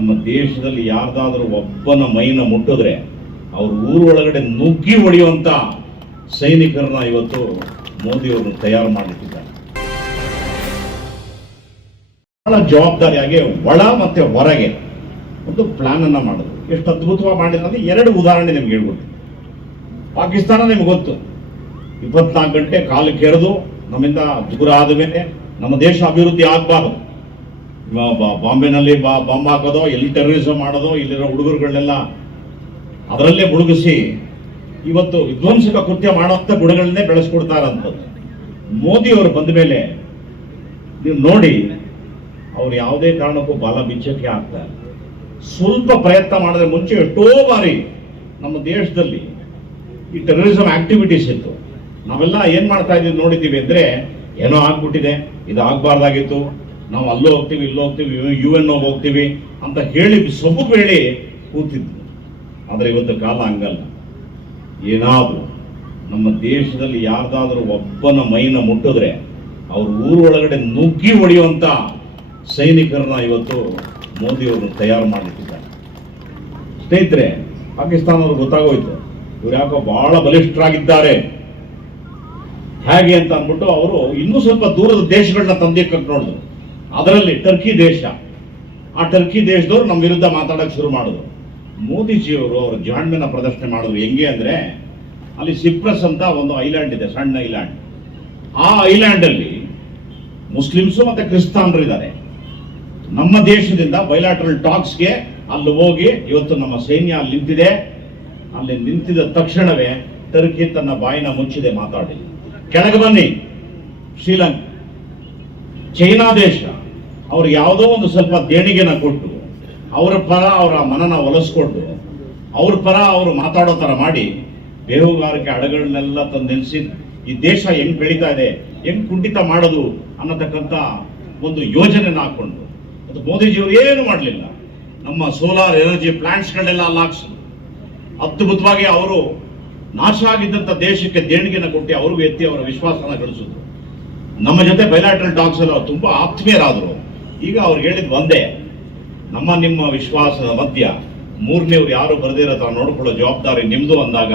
ನಮ್ಮ ದೇಶದಲ್ಲಿ ಯಾರ್ದಾದ್ರೂ ಒಬ್ಬನ ಮೈನ ಮುಟ್ಟಿದ್ರೆ ಅವ್ರ ಊರೊಳಗಡೆ ನುಗ್ಗಿ ಹೊಡೆಯುವಂತ ಸೈನಿಕರನ್ನ ಇವತ್ತು ಮೋದಿಯವರು ತಯಾರು ಮಾಡಿಟ್ಟಿದ್ದಾರೆ ಬಹಳ ಜವಾಬ್ದಾರಿಯಾಗಿ ಒಳ ಮತ್ತೆ ಹೊರಗೆ ಒಂದು ಪ್ಲಾನ್ ಅನ್ನ ಮಾಡೋದು ಎಷ್ಟು ಅದ್ಭುತವಾಗಿ ಮಾಡಿದ್ರೆ ಅಂದ್ರೆ ಎರಡು ಉದಾಹರಣೆ ನಿಮ್ಗೆ ಹೇಳ್ಬಿಟ್ಟು ಪಾಕಿಸ್ತಾನ ನಿಮ್ಗೆ ಗೊತ್ತು. ಇಪ್ಪತ್ನಾಲ್ಕು ಗಂಟೆ ಕಾಲು ಕೆರೆದು ನಮ್ಮಿಂದ ದೂರ ಆದ ಮೇಲೆ ನಮ್ಮ ದೇಶ ಅಭಿವೃದ್ಧಿ ಆಗಬಾರ್ದು. ಬಾಂಬೆನಲ್ಲಿ ಬಾ, ಬಾಂಬ್ ಹಾಕೋದೋ, ಎಲ್ಲಿ ಟೆರರಿಸಂ ಮಾಡೋದೋ, ಇಲ್ಲಿರೋ ಹುಡುಗರುಗಳನ್ನೆಲ್ಲ ಅದರಲ್ಲೇ ಮುಳುಗಿಸಿ ಇವತ್ತು ವಿಧ್ವಂಸಕ ಕೃತ್ಯ ಮಾಡುವಂಥ ಗುಣಗಳನ್ನೇ ಬೆಳೆಸ್ಕೊಡ್ತಾ ಮೋದಿ ಅವರು ಬಂದ ಮೇಲೆ ನೀವು ನೋಡಿ, ಅವ್ರು ಯಾವುದೇ ಕಾರಣಕ್ಕೂ ಬಾಲ ಬಿಚ್ಚಕ್ಕೆ ಆಗ್ತಾ ಸ್ವಲ್ಪ ಪ್ರಯತ್ನ ಮಾಡಿದ್ರೆ ಮುಂಚೆ ಎಷ್ಟೋ ಬಾರಿ ನಮ್ಮ ದೇಶದಲ್ಲಿ ಈ ಟೆರರಿಸಂ ಆಕ್ಟಿವಿಟೀಸ್ ಇತ್ತು. ನಾವೆಲ್ಲ ಏನು ಮಾಡ್ತಾ ಇದ್ದೀವಿ ನೋಡಿದ್ದೀವಿ ಅಂದರೆ, ಏನೋ ಆಗ್ಬಿಟ್ಟಿದೆ ಇದು ಆಗ್ಬಾರ್ದಾಗಿತ್ತು ನಾವು ಅಲ್ಲೋ ಹೋಗ್ತೀವಿ, ಇಲ್ಲೋ ಹೋಗ್ತೀವಿ ಯು ಎನ್ ಹೋಗ್ತೀವಿ ಅಂತ ಹೇಳಿ ಸೊಬು ಬೇಳೆ ಕೂತಿದ್ವಿ ಆದರೆ ಇವತ್ತು ಕಾಲ ಹಂಗಲ್ಲ. ಏನಾದರೂ ನಮ್ಮ ದೇಶದಲ್ಲಿ ಯಾರ್ದಾದ್ರೂ ಒಬ್ಬನ ಮೈನ ಮುಟ್ಟಿದ್ರೆ ಅವ್ರ ಊರೊಳಗಡೆ ನುಗ್ಗಿ ಹೊಡೆಯುವಂಥ ಸೈನಿಕರನ್ನ ಇವತ್ತು ಮೋದಿಯವರು ತಯಾರು ಮಾಡಿಟ್ಟಿದ್ದಾರೆ ಸ್ನೇಹಿತರೆ, ಪಾಕಿಸ್ತಾನವ್ರು ಗೊತ್ತಾಗೋಯ್ತು, ಇವ್ರು ಯಾಕೋ ಬಹಳ ಬಲಿಷ್ಠರಾಗಿದ್ದಾರೆ. ಹೇಗೆ ಅಂತ ಅಂದ್ಬಿಟ್ಟು ಅವರು ಇನ್ನೂ ಸ್ವಲ್ಪ ದೂರದ ದೇಶಗಳನ್ನ ತಂದಿಕ್ಕಕ್ಕೆ ನೋಡಿದ್ರು. ಅದರಲ್ಲಿ ಟರ್ಕಿ ದೇಶ. ಆ ಟರ್ಕಿ ದೇಶದವ್ರು ನಮ್ಮ ವಿರುದ್ಧ ಮಾತಾಡೋಕ್ಕೆ ಶುರು ಮಾಡಿದ್ರು. ಮೋದಿಜಿಯವರು ಅವರು ಜಾಣ್ಮೆನ ಪ್ರದರ್ಶನ ಮಾಡಿದ್ರು. ಹೆಂಗೆ ಅಂದ್ರೆ ಅಲ್ಲಿ ಸಿಪ್ರಸ್ ಅಂತ ಒಂದು ಐಲ್ಯಾಂಡ್ ಇದೆ, ಸಣ್ಣ ಐಲ್ಯಾಂಡ್. ಆ ಐಲ್ಯಾಂಡ್ ಅಲ್ಲಿ ಮುಸ್ಲಿಮ್ಸು ಮತ್ತೆ ಕ್ರಿಸ್ತಾನರು ಇದ್ದಾರೆ. ನಮ್ಮ ದೇಶದಿಂದ ಬೈಲಾಟ್ರಲ್ ಟಾಕ್ಸ್ಗೆ ಅಲ್ಲಿ ಹೋಗಿ ಇವತ್ತು ನಮ್ಮ ಸೈನ್ಯ ಅಲ್ಲಿ ನಿಂತಿದೆ. ಅಲ್ಲಿ ನಿಂತಿದ ತಕ್ಷಣವೇ ಟರ್ಕಿ ತನ್ನ ಬಾಯಿನ ಮುಚ್ಚಿದೆ ಮಾತಾಡಿ. ಕೆಳಗೆ ಬನ್ನಿ. ಶ್ರೀಲಂಕಾ. ಚೈನಾ ದೇಶ. ಅವ್ರು ಯಾವುದೋ ಒಂದು ಸ್ವಲ್ಪ ದೇಣಿಗೆನ ಕೊಟ್ಟು, ಅವರ ಪರ ಅವರ ಮನನ ಒಲಿಸ್ಕೊಂಡು, ಅವ್ರ ಪರ ಅವರು ಮಾತಾಡೋ ಥರ ಮಾಡಿ, ಬೇಹುಗಾರಿಕೆ ಹಡಗಳನ್ನೆಲ್ಲ ತಂದು ನಿಲ್ಲಿಸಿ ಈ ದೇಶ ಹೆಂಗ್ ಬೆಳೀತಾ ಇದೆ, ಹೆಂಗ್ ಕುಂಠಿತ ಮಾಡೋದು ಅನ್ನತಕ್ಕಂಥ ಒಂದು ಯೋಜನೆನ ಹಾಕ್ಕೊಂಡು, ಅದು ಮೋದಿಜಿಯವರು ಏನು ಮಾಡಲಿಲ್ಲ. ನಮ್ಮ ಸೋಲಾರ್ ಎನರ್ಜಿ ಪ್ಲಾಂಟ್ಸ್ಗಳನ್ನೆಲ್ಲ ಅಲ್ಲಿ ಅದ್ಭುತವಾಗಿ ಅವರು ನಾಶ ಆಗಿದ್ದಂಥ ದೇಶಕ್ಕೆ ದೇಣಿಗೆನ ಕೊಟ್ಟು ಅವ್ರಿಗೂ ಎತ್ತಿ ಅವರ ವಿಶ್ವಾಸನ ಗಳಿಸಿದ್ರು. ನಮ್ಮ ಜೊತೆ ಬೈಲಾಟ್ರಲ್ ಅಲ್ಲಿ ಅವ್ರು ತುಂಬಾ ಆತ್ಮೀಯರಾದರು. ಈಗ ಅವ್ರು ಹೇಳಿದ್ ಒಂದೇ, ನಮ್ಮ ನಿಮ್ಮ ವಿಶ್ವಾಸದ ಮಧ್ಯ ಮೂರನೇವ್ರು ಯಾರು ಬರದೇ ಇರೋ ನೋಡ್ಕೊಳ್ಳೋ ಜವಾಬ್ದಾರಿ ನಿಮ್ದು ಅಂದಾಗ